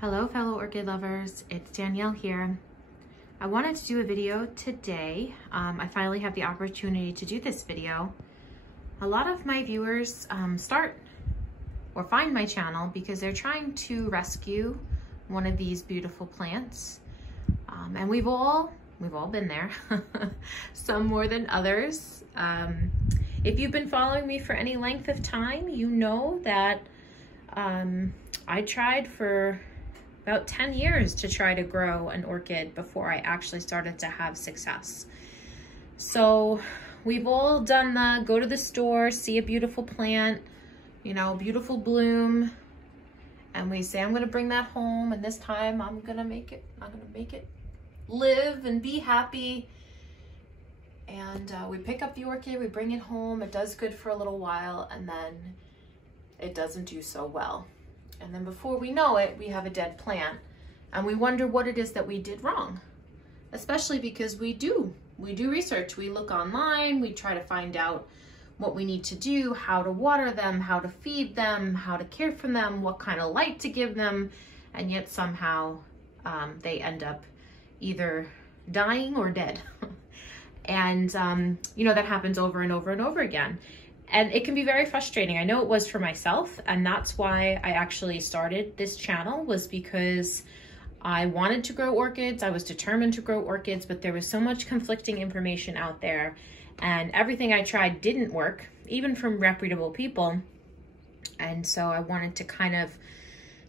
Hello fellow orchid lovers, it's Danielle here. I wanted to do a video today. I finally have the opportunity to do this video. A lot of my viewers start or find my channel because they're trying to rescue one of these beautiful plants. And we've all been there, some more than others. If you've been following me for any length of time, you know that I tried for about 10 years to try to grow an orchid before I actually started to have success. So we've all done the go to the store, see a beautiful plant, you know, beautiful bloom, and we say, I'm gonna bring that home, and this time I'm gonna make it live and be happy. And we pick up the orchid, we bring it home, it does good for a little while, and then it doesn't do so well. And then before we know it, we have a dead plant, and we wonder what it is that we did wrong, especially because we do research. We look online, we try to find out what we need to do, how to water them, how to feed them, how to care for them, what kind of light to give them, and yet somehow they end up either dying or dead. And you know, that happens over and over and over again. And it can be very frustrating. I know it was for myself, and that's why I actually started this channel, was because I wanted to grow orchids. I was determined to grow orchids, but there was so much conflicting information out there, and everything I tried didn't work, even from reputable people. And so I wanted to kind of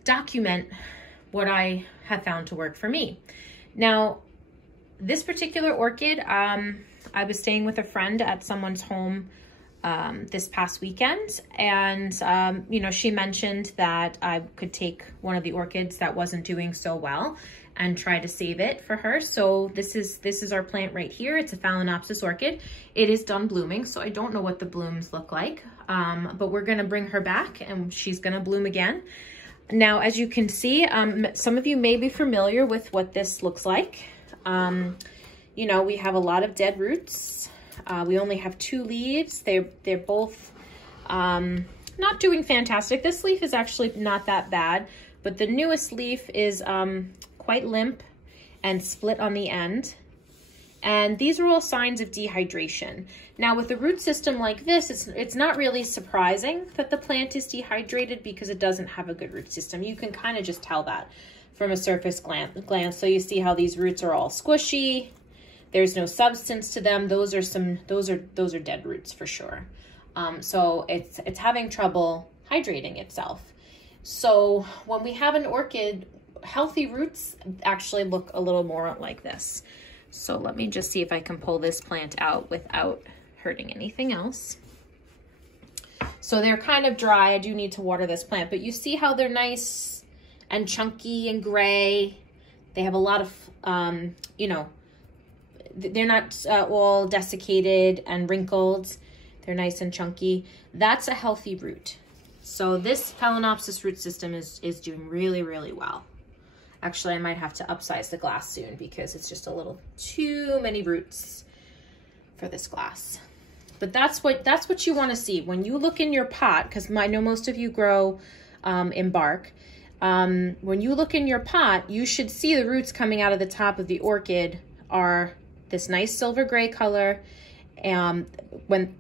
document what I have found to work for me. Now, this particular orchid, I was staying with a friend at someone's home this past weekend, and you know, she mentioned that I could take one of the orchids that wasn't doing so well and try to save it for her. So this is our plant right here. It's a Phalaenopsis orchid. It is done blooming, so I don't know what the blooms look like, but we're gonna bring her back and she's gonna bloom again. Now, as you can see, some of you may be familiar with what this looks like. You know, we have a lot of dead roots. We only have 2 leaves. They're both not doing fantastic. This leaf is actually not that bad, but the newest leaf is quite limp and split on the end. And these are all signs of dehydration. Now, with a root system like this, it's not really surprising that the plant is dehydrated because it doesn't have a good root system. You can kind of just tell that from a surface glance. So you see how these roots are all squishy. There's no substance to them. Those are dead roots for sure. So it's having trouble hydrating itself. So when we have an orchid, healthy roots actually look a little more like this. So let me just see if I can pull this plant out without hurting anything else. So they're kind of dry. I do need to water this plant, but you see how they're nice and chunky and gray. They have a lot of, you know, they're not all desiccated and wrinkled. They're nice and chunky. That's a healthy root. So this Phalaenopsis root system is doing really, really well. Actually, I might have to upsize the glass soon because it's just a little too many roots for this glass. But that's what you want to see when you look in your pot, because I know most of you grow in bark. When you look in your pot, you should see the roots coming out of the top of the orchid are this nice silver gray color. When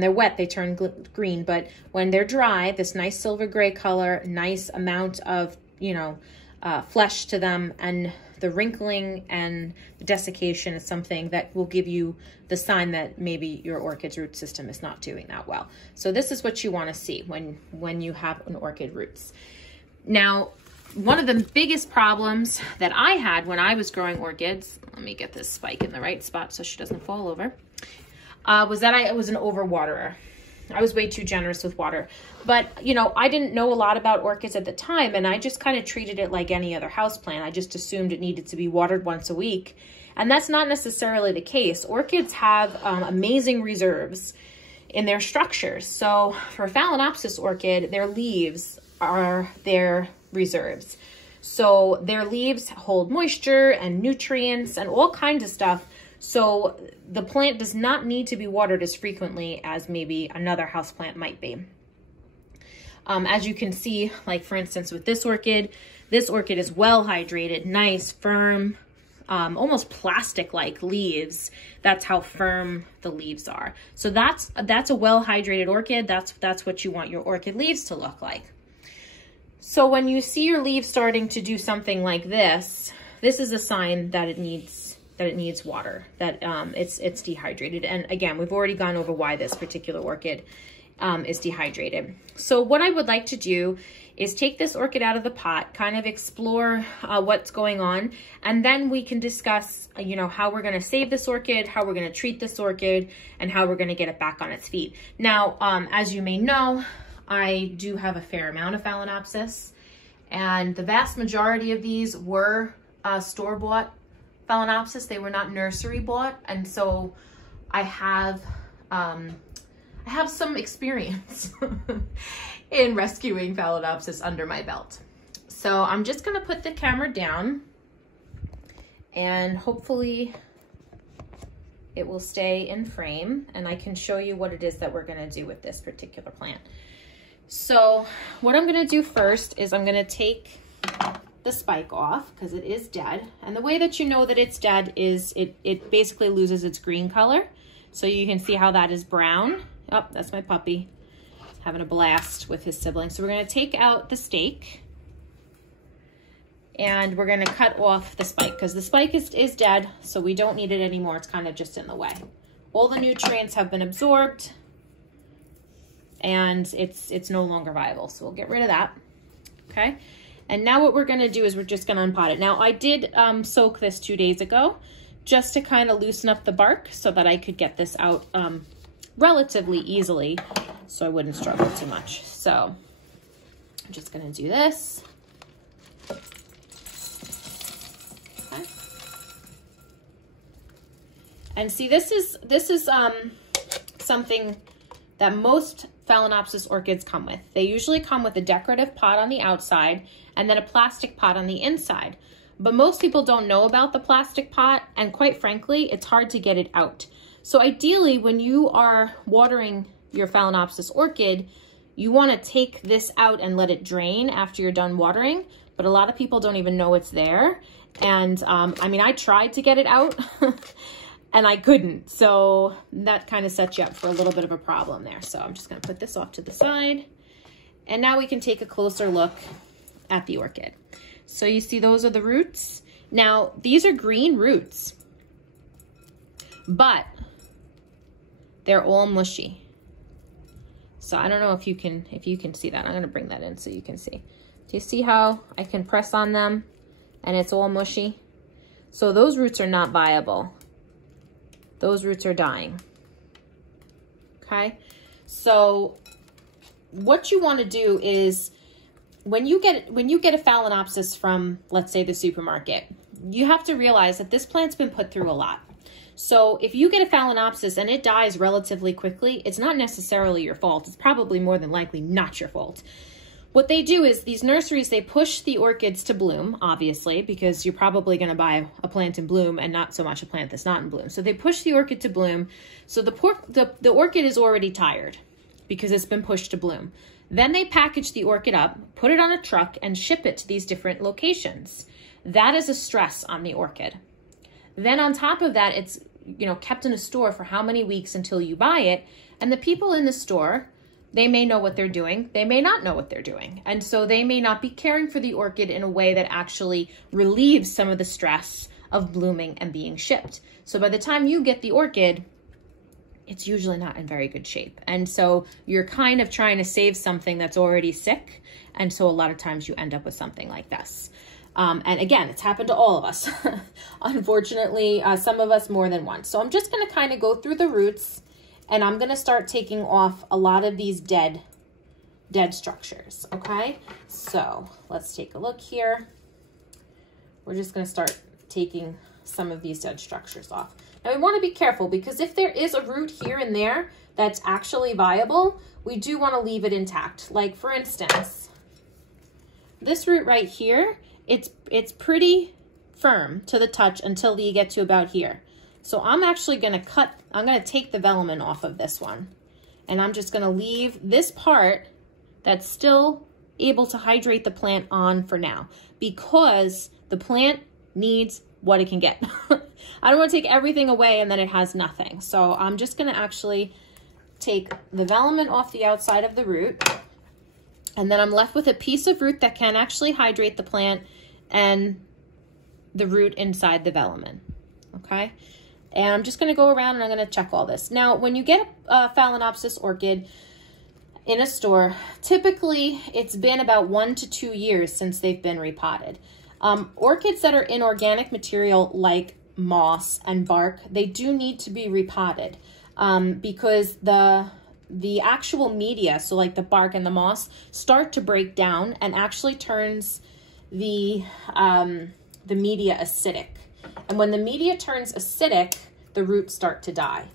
they're wet, they turn green, but when they're dry, this nice silver gray color, nice amount of, you know, flesh to them, and the wrinkling and the desiccation is something that will give you the sign that maybe your orchid's root system is not doing that well. So this is what you want to see when you have an orchid roots. Now, one of the biggest problems that I had when I was growing orchids, let me get this spike in the right spot so she doesn't fall over, was that I was an overwaterer. I was way too generous with water. But, you know, I didn't know a lot about orchids at the time, and I just kind of treated it like any other houseplant. I just assumed it needed to be watered once a week. And that's not necessarily the case. Orchids have amazing reserves in their structures. So for a Phalaenopsis orchid, their leaves are their reserves. So their leaves hold moisture and nutrients and all kinds of stuff. So the plant does not need to be watered as frequently as maybe another houseplant might be. As you can see, like for instance with this orchid, This orchid is well hydrated, nice, firm, almost plastic-like leaves. That's how firm the leaves are. So that's a well-hydrated orchid. That's what you want your orchid leaves to look like. So when you see your leaves starting to do something like this, this is a sign that it needs water, that it's dehydrated. And again, we've already gone over why this particular orchid is dehydrated. So what I would like to do is take this orchid out of the pot, kind of explore what's going on, and then we can discuss, you know, how we're going to save this orchid, how we're going to treat this orchid, and how we're going to get it back on its feet. Now, as you may know, I do have a fair amount of Phalaenopsis, and the vast majority of these were store-bought Phalaenopsis. They were not nursery bought, and so I have some experience in rescuing Phalaenopsis under my belt. So I'm just gonna put the camera down and hopefully it will stay in frame and I can show you what it is that we're gonna do with this particular plant. So what I'm gonna do first is I'm gonna take the spike off because it is dead. And the way that you know that it's dead is it basically loses its green color. So you can see how that is brown. Oh, that's my puppy. He's having a blast with his siblings. So we're gonna take out the stake and we're gonna cut off the spike because the spike is dead, so we don't need it anymore. It's kind of just in the way. All the nutrients have been absorbed and it's no longer viable. So we'll get rid of that, okay? And now what we're gonna do is we're just gonna unpot it. Now I did soak this 2 days ago just to kind of loosen up the bark so that I could get this out relatively easily so I wouldn't struggle too much. So I'm just gonna do this. Okay. And see, this is something that most Phalaenopsis orchids come with. They usually come with a decorative pot on the outside and then a plastic pot on the inside. But most people don't know about the plastic pot, and quite frankly, it's hard to get it out. So ideally, when you are watering your Phalaenopsis orchid, you want to take this out and let it drain after you're done watering, but a lot of people don't even know it's there. And I mean, I tried to get it out and I couldn't. So that kind of sets you up for a little bit of a problem there. So I'm just going to put this off to the side. And now we can take a closer look at the orchid. So you see those are the roots. Now, these are green roots, but they're all mushy. So I don't know if you can see that. I'm gonna bring that in so you can see. Do you see how I can press on them and it's all mushy? So those roots are not viable. Those roots are dying. Okay? So what you want to do is when you get a Phalaenopsis from, let's say, the supermarket, you have to realize that this plant's been put through a lot. So if you get a Phalaenopsis and it dies relatively quickly, it's not necessarily your fault. It's probably more than likely not your fault. What they do is these nurseries, they push the orchids to bloom, obviously, because you're probably going to buy a plant in bloom and not so much a plant that's not in bloom. So they push the orchid to bloom. So the orchid is already tired because it's been pushed to bloom. Then they package the orchid up, put it on a truck, and ship it to these different locations. That is a stress on the orchid. Then on top of that, it's, you know, kept in a store for how many weeks until you buy it. And the people in the store, they may know what they're doing. They may not know what they're doing. And so they may not be caring for the orchid in a way that actually relieves some of the stress of blooming and being shipped. So by the time you get the orchid, it's usually not in very good shape. And so you're kind of trying to save something that's already sick. And so a lot of times you end up with something like this. And again, it's happened to all of us. Unfortunately, some of us more than once. So I'm just going to kind of go through the roots and I'm going to start taking off a lot of these dead structures. Okay. So let's take a look here. We're just going to start taking some of these dead structures off. Now we want to be careful because if there is a root here and there that's actually viable, we do want to leave it intact. Like for instance, this root right here, it's pretty firm to the touch until you get to about here. So I'm actually going to take the velamen off of this one. And I'm just going to leave this part that's still able to hydrate the plant on for now because the plant needs what it can get. I don't want to take everything away and then it has nothing. So I'm just going to actually take the velamen off the outside of the root, and then I'm left with a piece of root that can actually hydrate the plant and the root inside the velamen. Okay. And I'm just going to go around and I'm going to check all this. Now, when you get a Phalaenopsis orchid in a store, typically it's been about 1 to 2 years since they've been repotted. Orchids that are in organic material like moss and bark, they do need to be repotted because the actual media, so like the bark and the moss, start to break down and actually turns the media acidic. And when the media turns acidic, the roots start to die.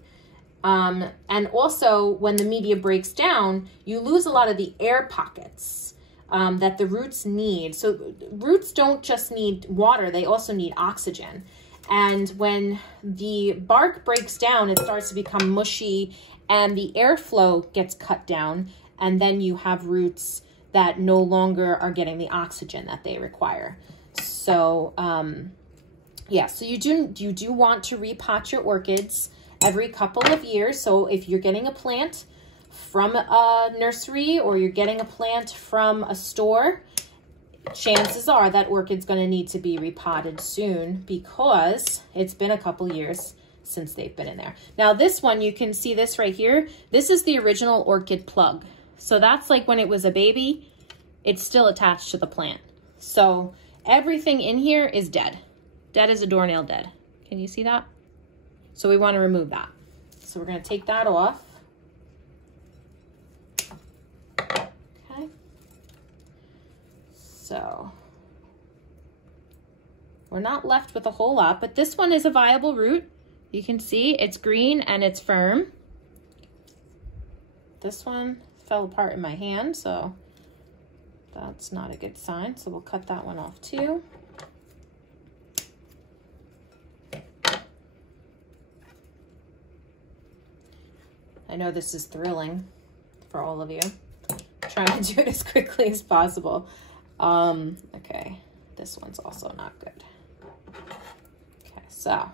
And also when the media breaks down, you lose a lot of the air pockets that the roots need. So roots don't just need water, they also need oxygen. And when the bark breaks down, it starts to become mushy and the airflow gets cut down. And then you have roots that no longer are getting the oxygen that they require. So, yeah, so you do want to repot your orchids every couple of years. So if you're getting a plant from a nursery or you're getting a plant from a store, chances are that orchid's going to need to be repotted soon because it's been a couple years since they've been in there. Now this one, you can see this right here. This is the original orchid plug. So that's like when it was a baby, it's still attached to the plant. So everything in here is dead. Dead as a doornail dead. Can you see that? So we want to remove that. So we're going to take that off. Okay. So we're not left with a whole lot, but this one is a viable root. You can see it's green and it's firm. This one fell apart in my hand, so that's not a good sign. So we'll cut that one off too. I know this is thrilling for all of you. I'm trying to do it as quickly as possible. Okay, this one's also not good. Okay, so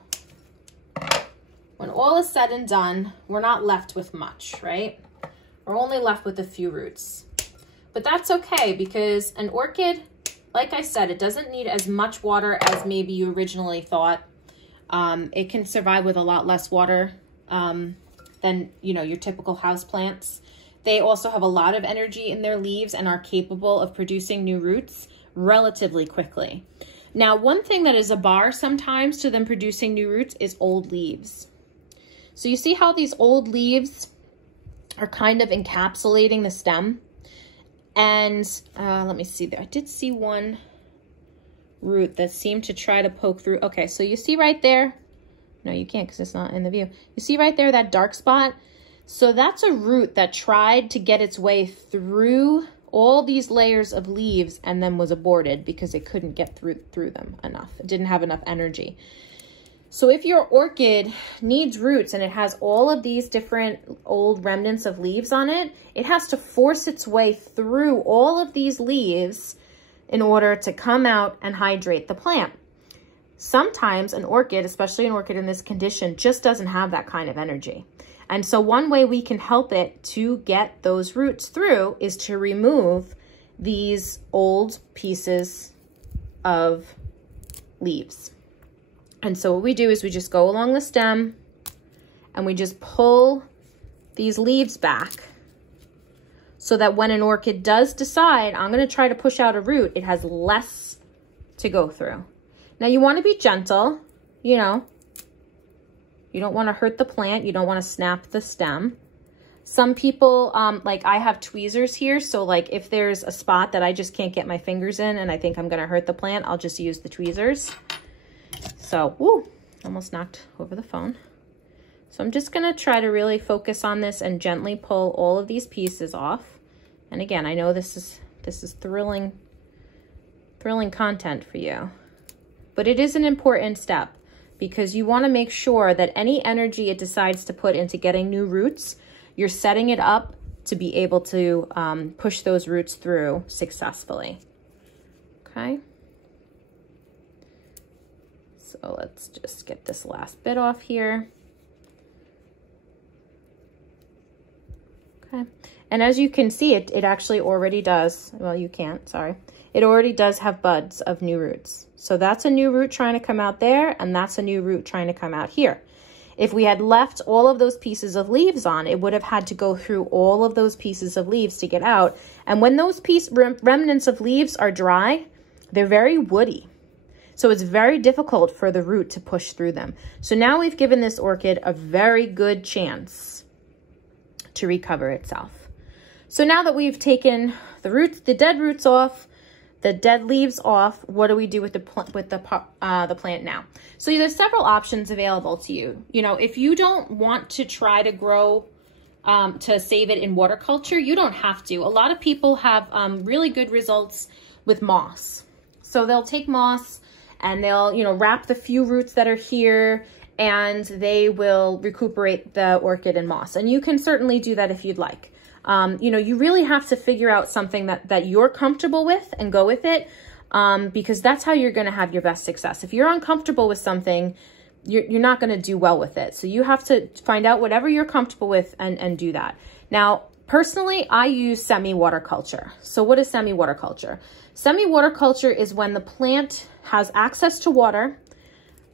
when all is said and done, we're not left with much, right? We're only left with a few roots. But that's okay because an orchid, like I said, it doesn't need as much water as maybe you originally thought. It can survive with a lot less water than, you know, your typical houseplants. They also have a lot of energy in their leaves and are capable of producing new roots relatively quickly. Now, one thing that is a bar sometimes to them producing new roots is old leaves. So you see how these old leaves are kind of encapsulating the stem? And let me see there. I did see one root that seemed to try to poke through. Okay, so you see right there. No, you can't because it's not in the view. You see right there, that dark spot? So that's a root that tried to get its way through all these layers of leaves and then was aborted because it couldn't get through them enough. It didn't have enough energy. So if your orchid needs roots and it has all of these different old remnants of leaves on it, it has to force its way through all of these leaves in order to come out and hydrate the plant. Sometimes an orchid, especially an orchid in this condition, just doesn't have that kind of energy. And so one way we can help it to get those roots through is to remove these old pieces of leaves. And so what we do is we just go along the stem and we just pull these leaves back so that when an orchid does decide, I'm going to try to push out a root, it has less to go through. Now you want to be gentle, you know, you don't want to hurt the plant. You don't want to snap the stem. Some people, like I have tweezers here. So like if there's a spot that I just can't get my fingers in and I think I'm going to hurt the plant, I'll just use the tweezers. So, woo, almost knocked over the phone. So I'm just going to try to really focus on this and gently pull all of these pieces off. And again, I know this is thrilling content for you. But it is an important step because you want to make sure that any energy it decides to put into getting new roots, you're setting it up to be able to push those roots through successfully. Okay. So let's just get this last bit off here. Okay. And as you can see, it actually already does, well, you can't, sorry. It already does have buds of new roots. So that's a new root trying to come out there, and that's a new root trying to come out here. If we had left all of those pieces of leaves on, it would have had to go through all of those pieces of leaves to get out. And when those remnants of leaves are dry, they're very woody. So it's very difficult for the root to push through them. So now we've given this orchid a very good chance to recover itself. So now that we've taken the roots, the dead roots off, the dead leaves off, what do we do with the plant now? So there's several options available to you. You know, if you don't want to try to grow, to save it in water culture, you don't have to. A lot of people have really good results with moss. So they'll take moss and they'll, you know, wrap the few roots that are here, and they will recuperate the orchid in moss. And you can certainly do that if you'd like. You know, you really have to figure out something that you're comfortable with and go with it, because that's how you're going to have your best success. If you're uncomfortable with something, you're not going to do well with it. So you have to find out whatever you're comfortable with and do that. Now, personally, I use semi-water culture. So what is semi-water culture? Semi-water culture is when the plant has access to water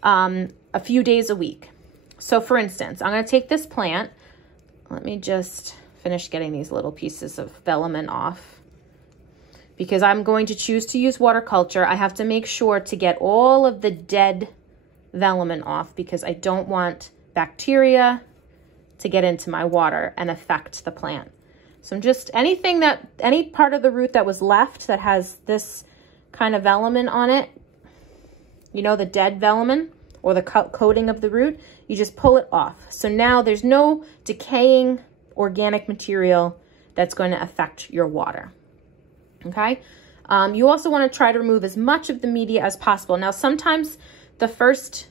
a few days a week. So for instance, I'm going to take this plant. Let me just finish getting these little pieces of velamen off. Because I'm going to choose to use water culture, I have to make sure to get all of the dead velamen off, because I don't want bacteria to get into my water and affect the plant. So I'm just, any part of the root that was left that has this kind of velamen on it, you know, the dead velamen or the coating of the root, you just pull it off. So now there's no decaying organic material that's going to affect your water. Okay. You also want to try to remove as much of the media as possible. Now, sometimes the first,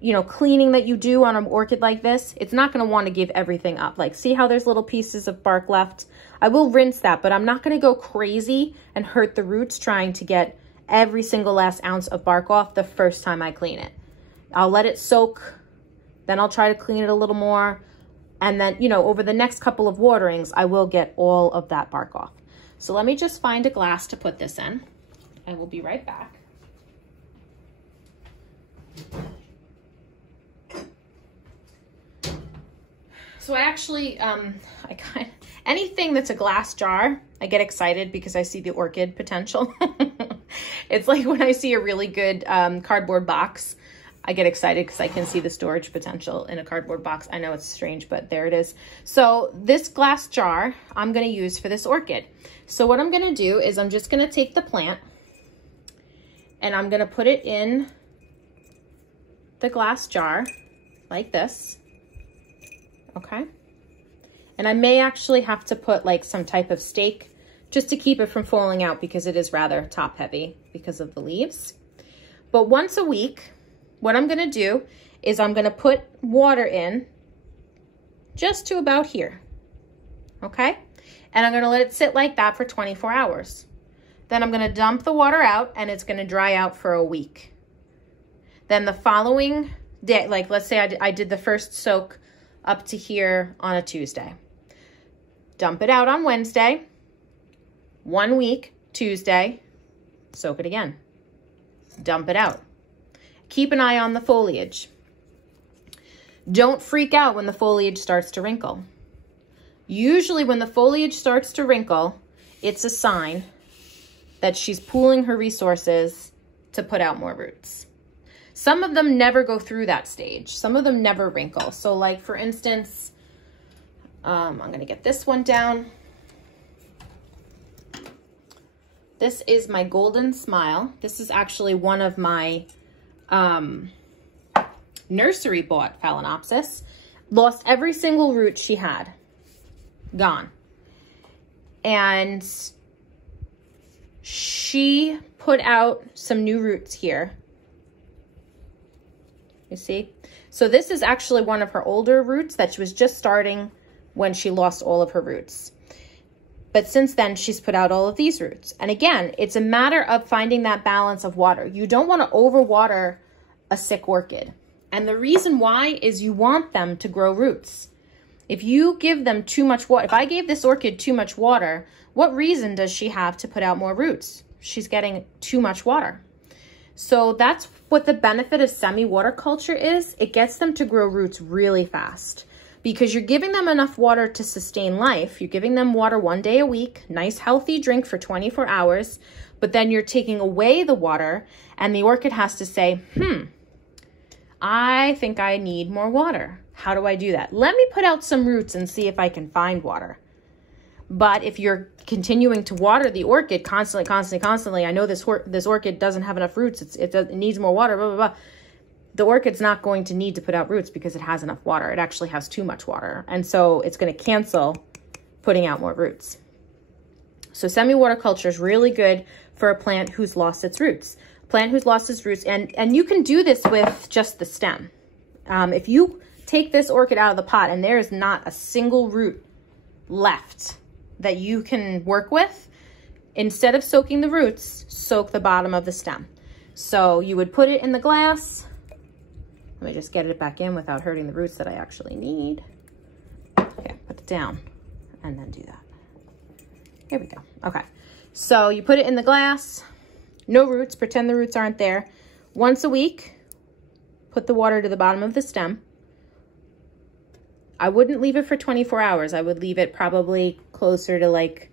you know, cleaning that you do on an orchid like this, it's not going to want to give everything up. Like, see how there's little pieces of bark left? I will rinse that, but I'm not going to go crazy and hurt the roots trying to get every single last ounce of bark off the first time I clean it. I'll let it soak, then I'll try to clean it a little more. And then, you know, over the next couple of waterings, I will get all of that bark off. So let me just find a glass to put this in. I will be right back. So I actually, anything that's a glass jar, I get excited because I see the orchid potential. It's like when I see a really good cardboard box, I get excited because I can see the storage potential in a cardboard box. I know it's strange, but there it is. So this glass jar I'm going to use for this orchid. So what I'm going to do is I'm just going to take the plant and I'm going to put it in the glass jar like this. Okay. And I may actually have to put like some type of stake just to keep it from falling out, because it is rather top heavy because of the leaves. But once a week, what I'm going to do is I'm going to put water in just to about here. Okay. And I'm going to let it sit like that for 24 hours. Then I'm going to dump the water out and it's going to dry out for a week. Then the following day, like let's say I did the first soak up to here on a Tuesday. Dump it out on Wednesday. 1 week, Tuesday, soak it again. Dump it out. Keep an eye on the foliage. Don't freak out when the foliage starts to wrinkle. Usually when the foliage starts to wrinkle, it's a sign that she's pooling her resources to put out more roots. Some of them never go through that stage. Some of them never wrinkle. So like for instance, I'm going to get this one down. This is my Golden Smile. This is actually one of my nursery bought Phalaenopsis. Lost every single root she had. Gone. And she put out some new roots here. You see? So this is actually one of her older roots that she was just starting when she lost all of her roots. But since then, she's put out all of these roots. And again, it's a matter of finding that balance of water. You don't want to overwater a sick orchid. And the reason why is you want them to grow roots. If you give them too much water, if I gave this orchid too much water, what reason does she have to put out more roots? She's getting too much water. So that's what the benefit of semi-water culture is. It gets them to grow roots really fast because you're giving them enough water to sustain life. You're giving them water 1 day a week, nice healthy drink for 24 hours, but then you're taking away the water and the orchid has to say, I think I need more water. How do I do that? Let me put out some roots and see if I can find water. But if you're continuing to water the orchid constantly, I know this orchid doesn't have enough roots, it needs more water, blah, blah, blah. The orchid's not going to need to put out roots because it has enough water. It actually has too much water. And so it's going to cancel putting out more roots. So semi-water culture is really good for a plant who's lost its roots. Plant who's lost its roots. And you can do this with just the stem. If you take this orchid out of the pot and there is not a single root left that you can work with, instead of soaking the roots, soak the bottom of the stem. So you would put it in the glass. Let me just get it back in without hurting the roots that I actually need. Okay, put it down and then do that. Here we go. Okay, so you put it in the glass, no roots, pretend the roots aren't there. Once a week, put the water to the bottom of the stem. I wouldn't leave it for 24 hours. I would leave it probably closer to like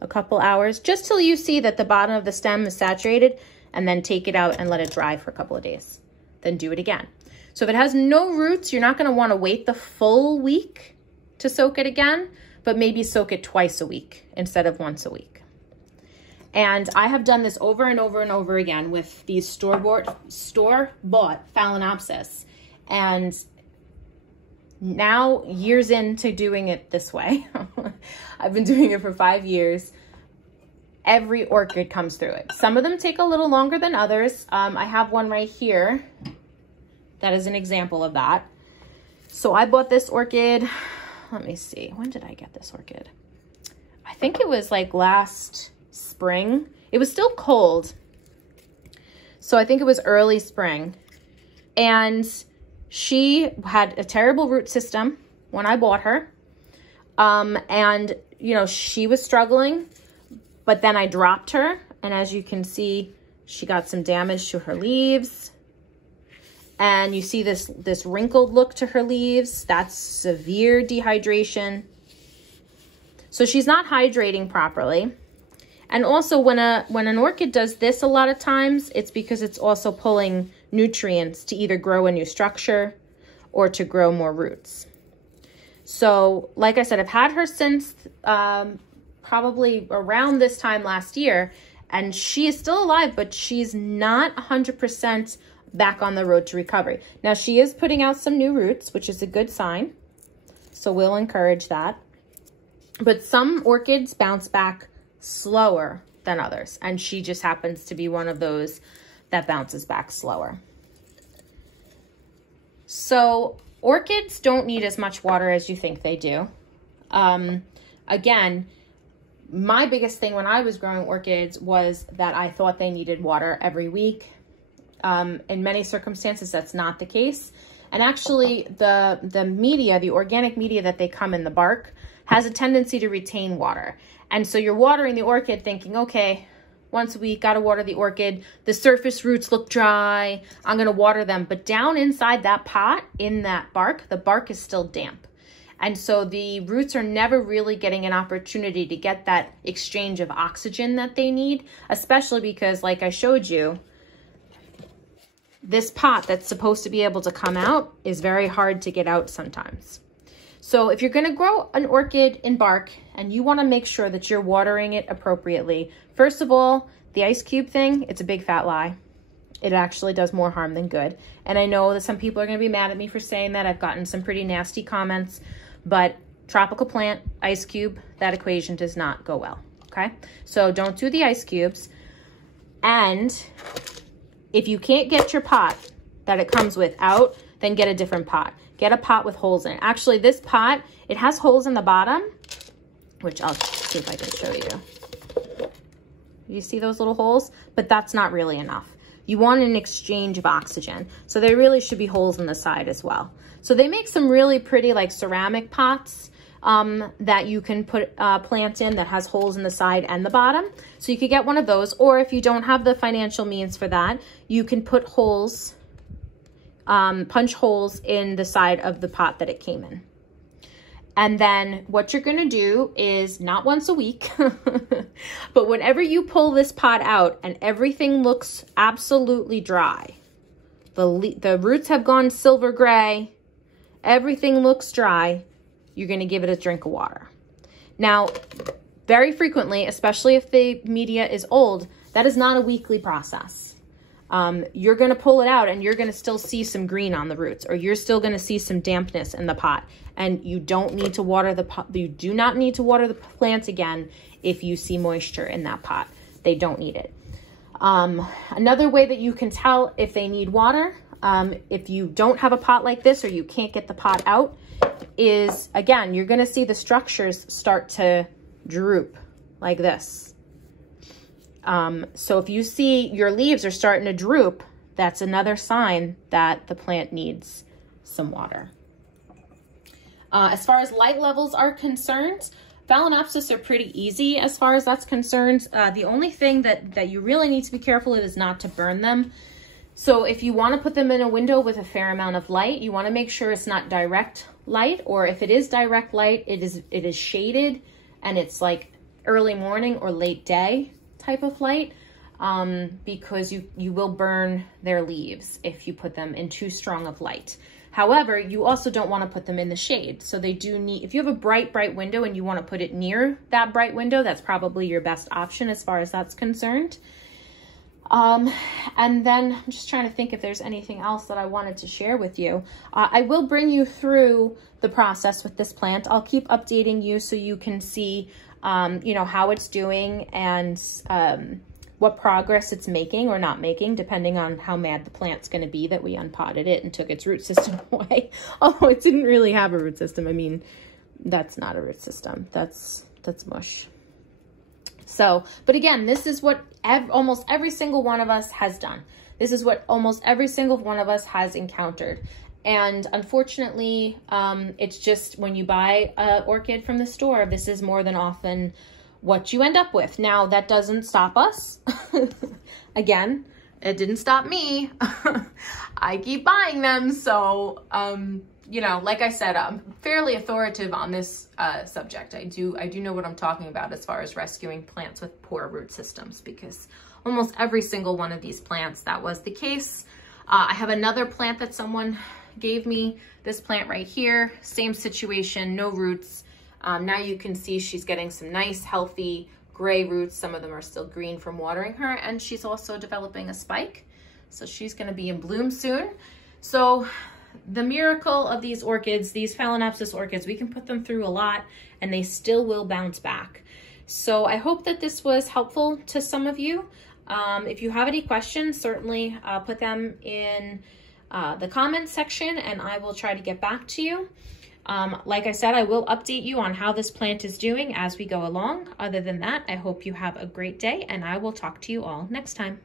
a couple hours, just till you see that the bottom of the stem is saturated, and then take it out and let it dry for a couple of days. Then do it again. So if it has no roots, you're not going to want to wait the full week to soak it again, but maybe soak it twice a week instead of once a week. And I have done this over and over and over again with these store-bought Phalaenopsis. And now, years into doing it this way, I've been doing it for 5 years, every orchid comes through it. Some of them take a little longer than others. I have one right here that is an example of that. So I bought this orchid, let me see, when did I get this orchid? I think it was like last spring. It was still cold. So I think it was early spring. And she had a terrible root system when I bought her. And, you know, she was struggling, but then I dropped her. And as you can see, she got some damage to her leaves. And you see this wrinkled look to her leaves. That's severe dehydration. So she's not hydrating properly. And also when an orchid does this a lot of times, it's because it's also pulling nutrients to either grow a new structure or to grow more roots. So like I said, I've had her since probably around this time last year, and she is still alive, but she's not 100% back on the road to recovery. Now she is putting out some new roots, which is a good sign. So we'll encourage that. But some orchids bounce back slower than others, and she just happens to be one of those that bounces back slower. So orchids don't need as much water as you think they do. Again, my biggest thing when I was growing orchids was that I thought they needed water every week. In many circumstances, that's not the case. And actually, the media, the organic media that they come in the bark, has a tendency to retain water. And so you're watering the orchid thinking, okay, once a week, gotta water the orchid. The surface roots look dry. I'm gonna water them. But down inside that pot, in that bark, the bark is still damp. And so the roots are never really getting an opportunity to get that exchange of oxygen that they need, especially because, like I showed you, this pot that's supposed to be able to come out is very hard to get out sometimes. So if you're going to grow an orchid in bark and you want to make sure that you're watering it appropriately, first of all, the ice cube thing, it's a big fat lie. It actually does more harm than good. And I know that some people are going to be mad at me for saying that. I've gotten some pretty nasty comments, but tropical plant, ice cube, that equation does not go well, okay? So don't do the ice cubes. And if you can't get your pot that it comes with out, then get a different pot. Get a pot with holes in it. Actually, this pot, it has holes in the bottom, which I'll see if I can show you. You see those little holes? But that's not really enough. You want an exchange of oxygen. So there really should be holes in the side as well. So they make some really pretty like ceramic pots that you can put plants in that has holes in the side and the bottom. So you could get one of those, or if you don't have the financial means for that, you can put holes, punch holes in the side of the pot that it came in. And then what you're gonna do is, not once a week, but whenever you pull this pot out and everything looks absolutely dry, the roots have gone silver gray, everything looks dry, you're gonna give it a drink of water. Now, very frequently, especially if the media is old, that is not a weekly process. You're gonna pull it out and you're gonna still see some green on the roots, or you're still gonna see some dampness in the pot, and you don't need to water the pot. You do not need to water the plants again if you see moisture in that pot. They don't need it. Another way that you can tell if they need water, if you don't have a pot like this or you can't get the pot out, is, again, you're gonna see the structures start to droop like this. So if you see your leaves are starting to droop, that's another sign that the plant needs some water. As far as light levels are concerned, Phalaenopsis are pretty easy as far as that's concerned. The only thing that you really need to be careful of is not to burn them. So if you want to put them in a window with a fair amount of light, you want to make sure it's not direct light, or if it is direct light, it is shaded and it's like early morning or late day type of light, because you will burn their leaves if you put them in too strong of light. However, you also don't want to put them in the shade. So they do need, if you have a bright window and you want to put it near that bright window, that's probably your best option as far as that's concerned. And then I'm just trying to think if there's anything else that I wanted to share with you. I will bring you through the process with this plant. I'll keep updating you so you can see, you know, how it's doing and what progress it's making or not making, depending on how mad the plant's going to be that we unpotted it and took its root system away. Oh, it didn't really have a root system. I mean, that's not a root system. That's mush. So, but again, this is what almost every single one of us has done. This is what almost every single one of us has encountered. And unfortunately, it's just when you buy an orchid from the store, this is more than often what you end up with. Now, that doesn't stop us. Again, it didn't stop me. I keep buying them. So, you know, like I said, I'm fairly authoritative on this subject. I do know what I'm talking about as far as rescuing plants with poor root systems, because almost every single one of these plants, that was the case. I have another plant that someone gave me, this plant right here, same situation, no roots. Now you can see she's getting some nice, healthy gray roots. Some of them are still green from watering her, and she's also developing a spike. So she's gonna be in bloom soon. So the miracle of these orchids, these Phalaenopsis orchids, we can put them through a lot and they still will bounce back. So I hope that this was helpful to some of you. If you have any questions, certainly put them in the comments section and I will try to get back to you. Like I said, I will update you on how this plant is doing as we go along. Other than that, I hope you have a great day and I will talk to you all next time.